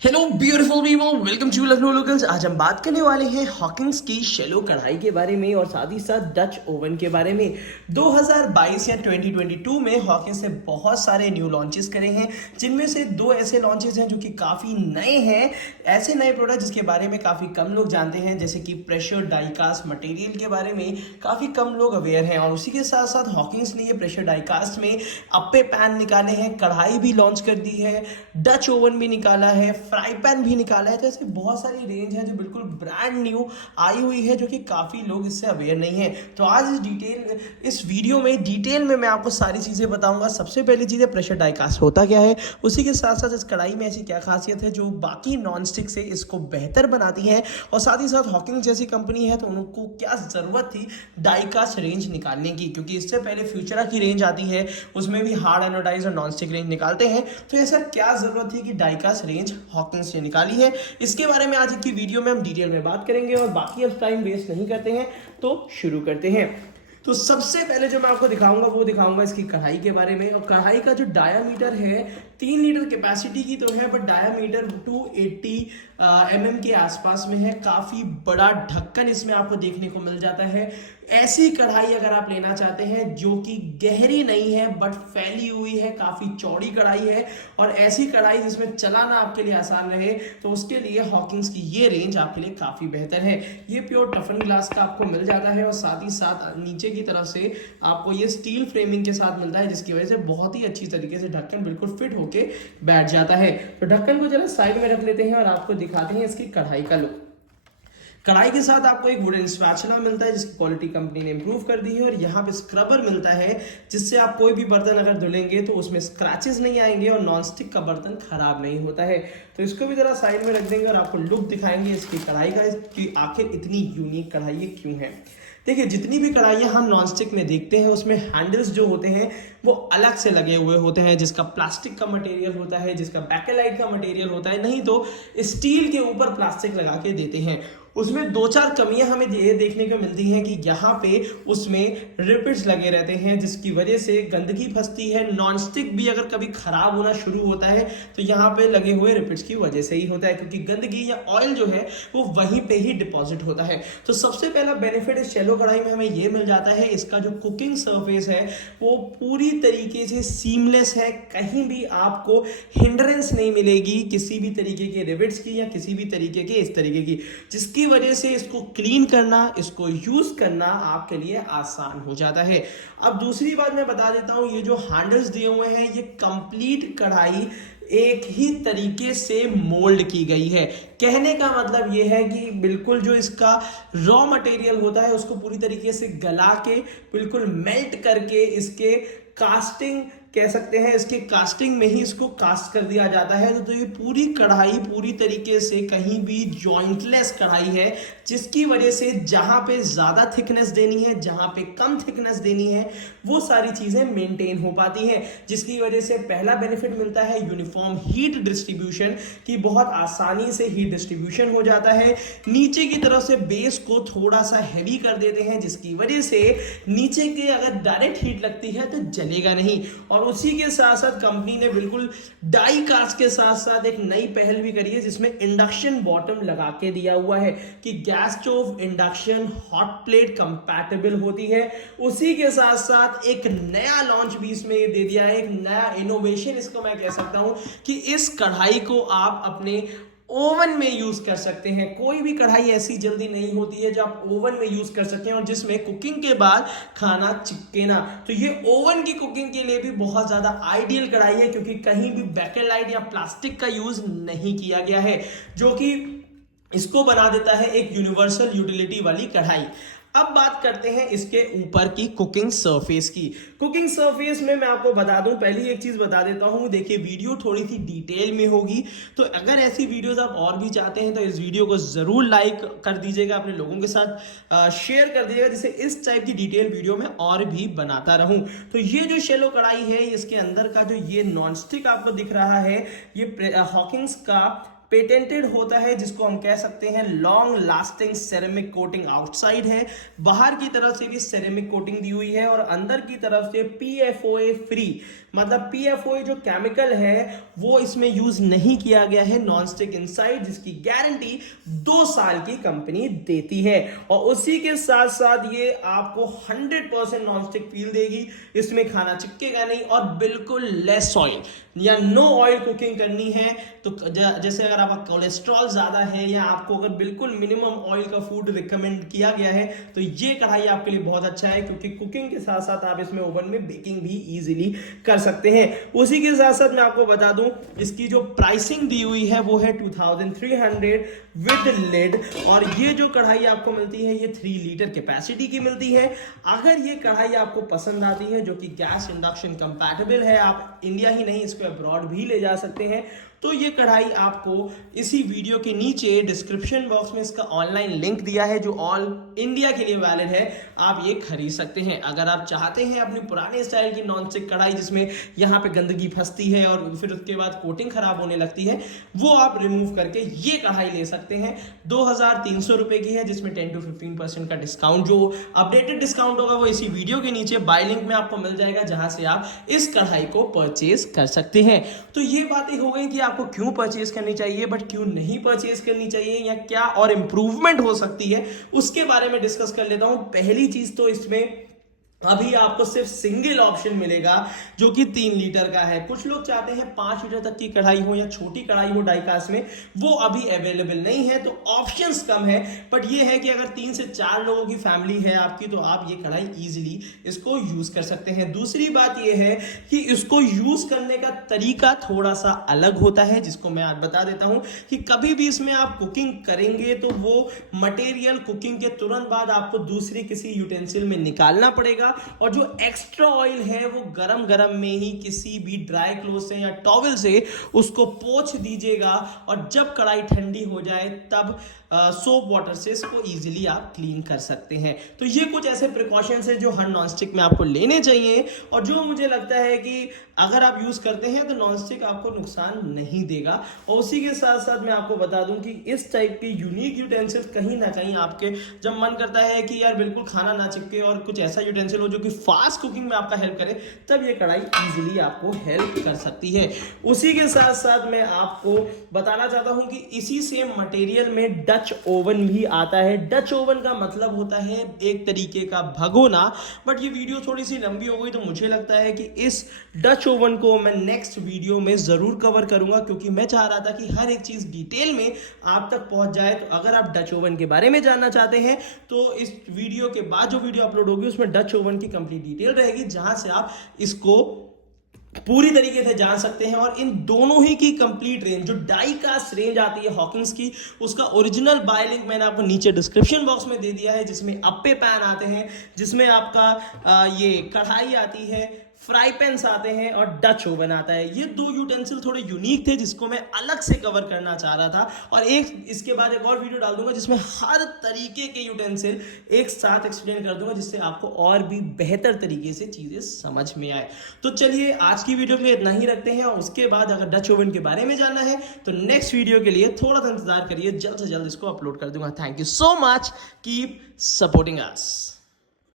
Hello beautiful people, welcome to Lucknow locals. आज हम बात करने वाले हैं हॉकिंस की शेलो कढ़ाई के बारे में और साथ ही साथ डच ओवन के बारे में। 2022 या 2022 में हॉकिंस ने बहुत सारे न्यू लॉन्चेस करे हैं, जिनमें से दो ऐसे लॉन्चेस हैं जो कि काफ़ी नए हैं। ऐसे नए प्रोडक्ट जिसके बारे में काफ़ी कम लोग जानते हैं, जैसे कि प्रेशर डाइकास्ट मटेरियल के बारे में काफ़ी कम लोग अवेयर हैं। और उसी के साथ साथ हॉकिंस ने ये प्रेशर डाइकास्ट में अप्पे पैन निकाले हैं, कढ़ाई भी लॉन्च कर दी है, डच ओवन भी निकाला है, फ्राई पैन भी निकाला है। तो ऐसी बहुत सारी रेंज है जो बिल्कुल ब्रांड न्यू आई हुई है, जो कि काफ़ी लोग इससे अवेयर नहीं है। तो आज इस वीडियो में डिटेल में मैं आपको सारी चीज़ें बताऊंगा। सबसे पहली चीज़ है प्रेशर डाइकास्ट होता क्या है, उसी के साथ साथ इस कढ़ाई में ऐसी क्या खासियत है जो बाकी नॉन स्टिक से इसको बेहतर बनाती है, और साथ ही साथ हॉकिंग जैसी कंपनी है तो उनको क्या ज़रूरत थी डाइकास्ट रेंज निकालने की, क्योंकि इससे पहले फ्यूचरा की रेंज आती है, उसमें भी हार्ड एनोडाइज और नॉन स्टिक रेंज निकालते हैं। तो ऐसा क्या ज़रूरत थी कि डाइकास्ट रेंज हॉकिंस ने निकाली है, इसके बारे में आज की वीडियो में हम डिटेल में बात करेंगे। और बाकी अब टाइम वेस्ट नहीं करते हैं तो शुरू करते हैं। तो सबसे पहले जो मैं आपको दिखाऊंगा वो दिखाऊंगा इसकी कढ़ाई के बारे में। और कढ़ाई का जो डायामीटर है 3 लीटर कैपेसिटी की तो है, बट डायामीटर 280 mm के आसपास में है। काफ़ी बड़ा ढक्कन इसमें आपको देखने को मिल जाता है। ऐसी कढ़ाई अगर आप लेना चाहते हैं जो कि गहरी नहीं है बट फैली हुई है, काफ़ी चौड़ी कढ़ाई है, और ऐसी कढ़ाई जिसमें चलाना आपके लिए आसान रहे, तो उसके लिए हॉकिंस की ये रेंज आपके लिए काफ़ी बेहतर है। ये प्योर टफन ग्लास का आपको मिल जाता है, और साथ ही साथ नीचे की तरफ से आपको ये स्टील फ्रेमिंग के साथ मिलता है, जिसकी वजह से बहुत ही अच्छी तरीके से ढक्कन बिल्कुल फिट होके बैठ जाता है। तो ढक्कन को जरा साइड में रख लेते हैं और आपको दिखाते हैं इसकी कढ़ाई का लुक। कढ़ाई के साथ आपको एक वुडन स्पैचुला मिलता है, जिसकी क्वालिटी कंपनी ने इंप्रूव कर दी है, और यहाँ पे स्क्रबर मिलता है, जिससे आप कोई भी बर्तन अगर धुलेंगे तो उसमें स्क्रैचेस नहीं आएंगे और नॉनस्टिक का बर्तन खराब नहीं होता है। तो इसको भी जरा साइड में रख देंगे और आपको लुक दिखाएंगे इसकी कढ़ाई का, कि आखिर इतनी यूनिक कढ़ाई ये क्यों है। देखिए, जितनी भी कढ़ाइयाँ हम नॉनस्टिक में देखते हैं उसमें हैंडल्स जो होते हैं वो अलग से लगे हुए होते हैं, जिसका प्लास्टिक का मटेरियल होता है, जिसका बैकेलाइट का मटेरियल होता है, नहीं तो स्टील के ऊपर प्लास्टिक लगा के देते हैं। उसमें दो चार कमियां हमें ये देखने को मिलती हैं कि यहाँ पे उसमें रिपिट्स लगे रहते हैं, जिसकी वजह से गंदगी फंसती है। नॉनस्टिक भी अगर कभी खराब होना शुरू होता है तो यहाँ पे लगे हुए रिपिट्स की वजह से ही होता है, क्योंकि गंदगी या ऑयल जो है वो वहीं पे ही डिपॉजिट होता है। तो सबसे पहला बेनिफिट इस शैलो कढ़ाई में हमें ये मिल जाता है, इसका जो कुकिंग सरफेस है वो पूरी तरीके से सीमलेस है। कहीं भी आपको हिंड्रेंस नहीं मिलेगी किसी भी तरीके के रिविट्स की या किसी भी तरीके के इस तरीके की, जिसकी वजह से इसको क्लीन करना, इसको यूज करना आपके लिए आसान हो जाता है। अब दूसरी बात मैं बता देता हूं, ये जो हैंडल्स दिए हुए हैं ये कंप्लीट कढ़ाई एक ही तरीके से मोल्ड की गई है। कहने का मतलब ये है कि बिल्कुल जो इसका रॉ मटेरियल होता है उसको पूरी तरीके से गला के बिल्कुल मेल्ट करके इसके कास्टिंग कह सकते हैं, इसके कास्टिंग में ही इसको कास्ट कर दिया जाता है। तो ये पूरी कढ़ाई पूरी तरीके से कहीं भी जॉइंटलेस कढ़ाई है, जिसकी वजह से जहां पे ज्यादा थिकनेस देनी है, जहां पे कम थिकनेस देनी है, वो सारी चीजें मेंटेन हो पाती हैं। जिसकी वजह से पहला बेनिफिट मिलता है यूनिफॉर्म हीट डिस्ट्रीब्यूशन की, बहुत आसानी से हीट डिस्ट्रीब्यूशन हो जाता है। नीचे की तरफ से बेस को थोड़ा सा हैवी कर देते हैं, जिसकी वजह से नीचे के अगर डायरेक्ट हीट लगती है तो जलेगा नहीं। और उसी के साथ साथ कंपनी ने बिल्कुल डाई कास्ट के साथ साथ एक नई पहल भी करी है, जिसमें इंडक्शन बॉटम लगा के दिया हुआ है कि gas stove induction hot plate compatible होती है। उसी के साथ साथ एक नया लॉन्च भी इसमें दे दिया है, एक नया इनोवेशन इसको मैं कह सकता हूं, कि इस कढ़ाई को आप अपने ओवन में यूज कर सकते हैं। कोई भी कढ़ाई ऐसी जल्दी नहीं होती है जो आप ओवन में यूज कर सकते हैं और जिसमें कुकिंग के बाद खाना चिपके ना। तो ये ओवन की कुकिंग के लिए भी बहुत ज्यादा आइडियल कढ़ाई है, क्योंकि कहीं भी बैकेलाइट या प्लास्टिक का यूज नहीं किया गया है, जो कि इसको बना देता है एक यूनिवर्सल यूटिलिटी वाली कढ़ाई। अब बात करते हैं इसके ऊपर की कुकिंग सरफेस की। कुकिंग सरफेस में मैं आपको बता दूं, पहली एक चीज बता देता हूं, देखिए वीडियो थोड़ी सी डिटेल में होगी, तो अगर ऐसी वीडियोस आप और भी चाहते हैं तो इस वीडियो को जरूर लाइक कर दीजिएगा, अपने लोगों के साथ शेयर कर दीजिएगा, जिससे इस टाइप की डिटेल वीडियो में और भी बनाता रहूं। तो ये जो शैलो कढ़ाई है, इसके अंदर का जो ये नॉनस्टिक आपको दिख रहा है, ये हॉकिंस का पेटेंटेड होता है, जिसको हम कह सकते हैं long lasting ceramic coating outside है, बाहर की तरफ से भी सेरेमिक कोटिंग दी हुई है और अंदर की तरफ से PFOA फ्री, मतलब PFOA जो केमिकल है वो इसमें यूज नहीं किया गया है, नॉन स्टिक इनसाइड, जिसकी गारंटी 2 साल की कंपनी देती है। और उसी के साथ साथ ये आपको 100% नॉन स्टिक फील देगी, इसमें खाना चिपकेगा नहीं और बिल्कुल लेस ऑयल या नो ऑयल कुकिंग करनी है तो जैसे अगर आपका कोलेस्ट्रॉल ज्यादा है या आपको अगर बिल्कुल मिनिमम ऑयल का फूड रिकमेंड किया गया है तो ये कढ़ाई आपके लिए बहुत अच्छा है, क्योंकि कुकिंग के साथ साथ आप इसमें ओवन में बेकिंग भी इजीली कर सकते हैं। उसी के साथ साथ मैं आपको बता दूं इसकी जो प्राइसिंग दी हुई है वो है 2300 विद लिड, और ये जो कढ़ाई आपको मिलती है ये 3 लीटर कैपेसिटी की मिलती है। अगर ये कढ़ाई आपको पसंद आती है जो कि गैस इंडक्शन कंपैटिबल है, आप इंडिया ही नहीं इसको अब्रॉड भी ले जा सकते हैं, तो ये कढ़ाई आपको इसी वीडियो के नीचे डिस्क्रिप्शन बॉक्स में इसका ऑनलाइन लिंक दिया है जो ऑल इंडिया के लिए वैलिड है, आप ये खरीद सकते हैं। अगर आप चाहते हैं अपनी पुराने स्टाइल की नॉन स्टिक कढ़ाई जिसमें यहाँ पे गंदगी फंसती है और फिर उसके बाद कोटिंग खराब होने लगती है, वो आप रिमूव करके ये कढ़ाई ले सकते हैं। 2300 रुपए की है, जिसमें 10 to 15% का डिस्काउंट, जो अपडेटेड डिस्काउंट होगा वो इसी वीडियो के नीचे बाय लिंक में आपको मिल जाएगा, जहां से आप इस कढ़ाई को परचेज कर सकते हैं। तो ये बातें हो गई कि आपको क्यों परचेज करनी चाहिए, बट क्यों नहीं परचेज करनी चाहिए या क्या और इंप्रूवमेंट हो सकती है उसके बारे में डिस्कस कर लेता हूं। पहली चीज तो इसमें अभी आपको सिर्फ सिंगल ऑप्शन मिलेगा जो कि 3 लीटर का है। कुछ लोग चाहते हैं 5 लीटर तक की कढ़ाई हो या छोटी कढ़ाई हो डाई कास्ट में, वो अभी अवेलेबल नहीं है, तो ऑप्शंस कम है। बट ये है कि अगर 3 से 4 लोगों की फैमिली है आपकी तो आप ये कढ़ाई इजीली इसको यूज कर सकते हैं। दूसरी बात ये है कि इसको यूज करने का तरीका थोड़ा सा अलग होता है, जिसको मैं आज बता देता हूं कि कभी भी इसमें आप कुकिंग करेंगे तो वो मटेरियल कुकिंग के तुरंत बाद आपको दूसरी किसी यूटेंसिल में निकालना पड़ेगा, और जो एक्स्ट्रा ऑयल है वो गरम गरम में ही किसी भी ड्राई क्लोथ से या टॉवल से उसको पोंछ दीजिएगा, और जब कढ़ाई ठंडी हो जाए तब सोप वाटर से इसको इजीली आप क्लीन कर सकते हैं। तो ये कुछ ऐसे प्रिकॉशंस है जो हर नॉनस्टिक में आपको लेने चाहिए, और जो मुझे लगता है कि अगर आप यूज करते हैं तो नॉनस्टिक आपको नुकसान नहीं देगा। और उसी के साथ साथ मैं आपको बता दूं कि इस टाइप के यूनिक यूटेंसिल्स कहीं ना कहीं आपके जब मन करता है कि यार बिल्कुल खाना ना चिपके और कुछ ऐसा यूटेंसिल हो जो कि फास्ट कुकिंग में आपका हेल्प करे, तब ये कढ़ाई इजीली आपको हेल्प कर सकती है। उसी के साथ साथ मैं आपको बताना चाहता हूं कि इसी सेम मटेरियल में डच ओवन भी आता है। डच ओवन का मतलब होता है एक तरीके का भगोना, बट ये वीडियो थोड़ी सी लंबी हो गई तो मुझे लगता है कि इस डच ओवन को मैं नेक्स्ट वीडियो में जरूर कवर करूंगा, क्योंकि मैं चाह रहा था कि हर एक चीज डिटेल में आप तक पहुंच जाए। तो अगर आप डच ओवन के बारे में जानना चाहते हैं तो इस वीडियो के बाद जो वीडियो अपलोड होगी उसमें डच ओवन की कंप्लीट डिटेल रहेगी, जहां से आप इसको पूरी तरीके से जान सकते हैं। और इन दोनों ही की कंप्लीट रेंज, जो डाई कास्ट रेंज आती है हॉकिंस की, उसका ओरिजिनल बाय लिंक मैंने आपको नीचे डिस्क्रिप्शन बॉक्स में दे दिया है, जिसमें अप्पे पैन आते हैं, जिसमें आपका ये कढ़ाई आती है, फ्राई पैन्स आते हैं और डच ओवन आता है। ये 2 यूटेंसिल थोड़े यूनिक थे जिसको मैं अलग से कवर करना चाह रहा था, और इसके बाद एक और वीडियो डाल दूंगा जिसमें हर तरीके के यूटेंसिल एक साथ एक्सप्लेन कर दूंगा, जिससे आपको और भी बेहतर तरीके से चीजें समझ में आए। तो चलिए आज की वीडियो में इतना ही रखते हैं, और उसके बाद अगर डच ओवन के बारे में जानना है तो नेक्स्ट वीडियो के लिए थोड़ा सा इंतजार करिए, जल्द से जल्द इसको अपलोड कर दूंगा। Thank you so much, keep supporting us.